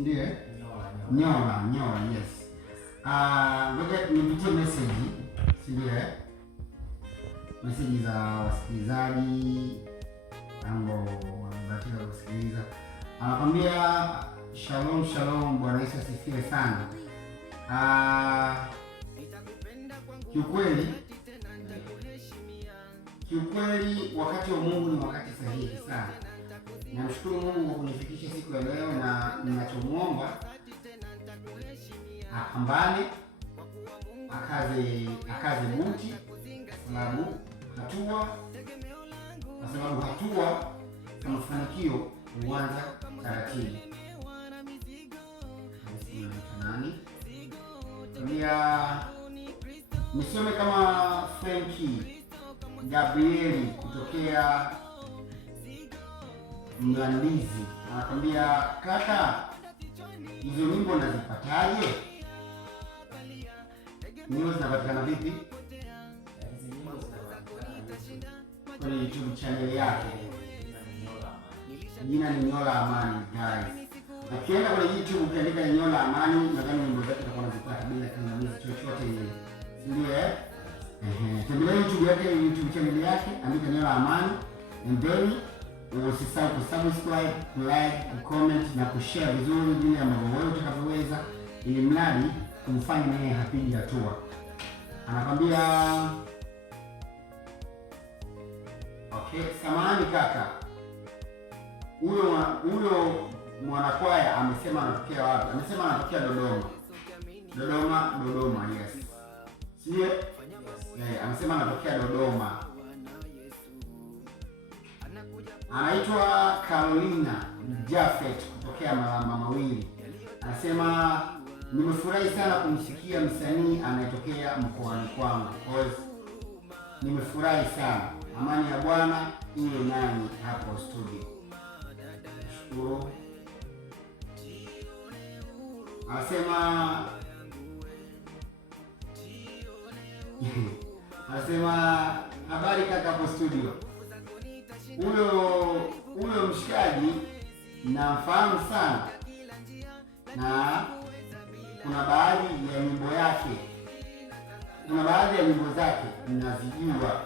Ndiyo. Nyola, yes. Ngoja nipitie message, si ndio? Message za wasikilizaji ambao wanataka kusikiliza. Anakwambia shalom, Bwana Yesu asifiwe sana. Kiukweli wakati wa Mungu ni wakati sahihi sana. Namshukuru Mungu kwa kunifikisha siku ya leo, na ninachomuomba apambane, akaze buti, kwa sababu hatua za mafanikio huanza taratibu. Pia nisome kama Frankie Gabrieli kutokea Mlandizi. Anakwambia kaka, hizo nyimbo nazipataje? Nyimbo zinapatikana vipi? Kwenye YouTube channel yake. Jina ni Nyola Amani guys. Ukienda kwenye YouTube ukiandika Nyola Amani, nadhani nyimbo zake utakuwa unazipata bila kingamizi chochote ile. Ndio tembelea YouTube channel yake, andika Nyola Amani, and then usisahau kusubscribe, like, comment na kushare vizuri vile ambavyo wewe utakavyoweza, ili mradi kumfanya naye hapigi hatua. Anakwambia okay, samahani kaka, huyo mwanakwaya amesema anatokea wapi? Amesema anatokea Dodoma, yes. Sio? Amesema anatokea Dodoma. Anaitwa Carolina Jafet kutokea Malamba Mawili. Anasema nimefurahi sana kumsikia msanii anayetokea mkoani kwangu. Nimefurahi sana. Amani ya Bwana iwe nani hapo studio. Shukuru. Anasema habari kaka hapo studio. Huyo mshikaji namfahamu sana, na kuna baadhi ya nyimbo zake ninazijua,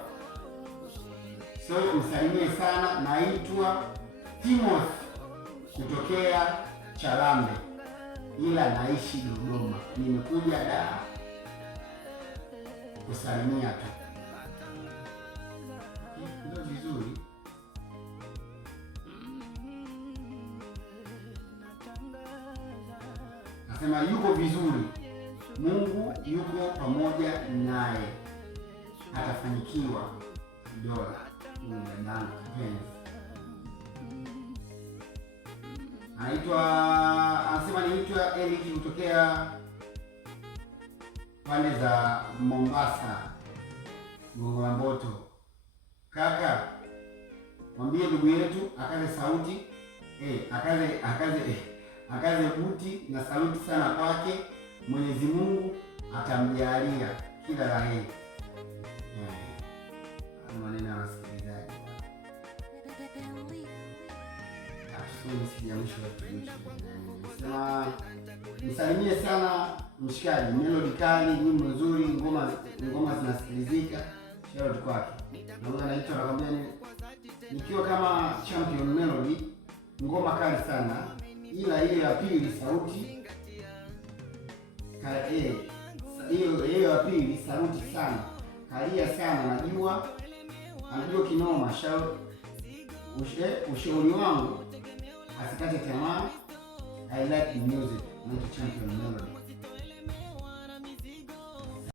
so msalimie sana. Naitwa Timothy kutokea Charambe, ila naishi Dodoma. Nimekuja kusalimia tu. Ndio vizuri. Nasema yuko vizuri, Mungu yuko pamoja naye, atafanikiwa. Dola mwanadamu kipenzi. Anasema niitwa Eric kutokea pande za Mombasa, Gongo la Mboto. Kaka, mwambie ndugu yetu akaze sauti, akaze buti na saluti sana kwake. Mwenyezi Mungu atamjalia kila la heri. Maneno ya wasikilizaji. Msalimie sana mshikaji, melody kali, nyimbo nzuri, ngoma zinasikilizika. Shout kwake. Naona naitwa nakwambia nikiwa kama champion melody, ngoma kali sana, ila ile ya pili sauti hiyo ya pili sauti sana, kalia sana, anajua kinoma. Ushauri wangu asikate tamaa. I like the music, not champion melody.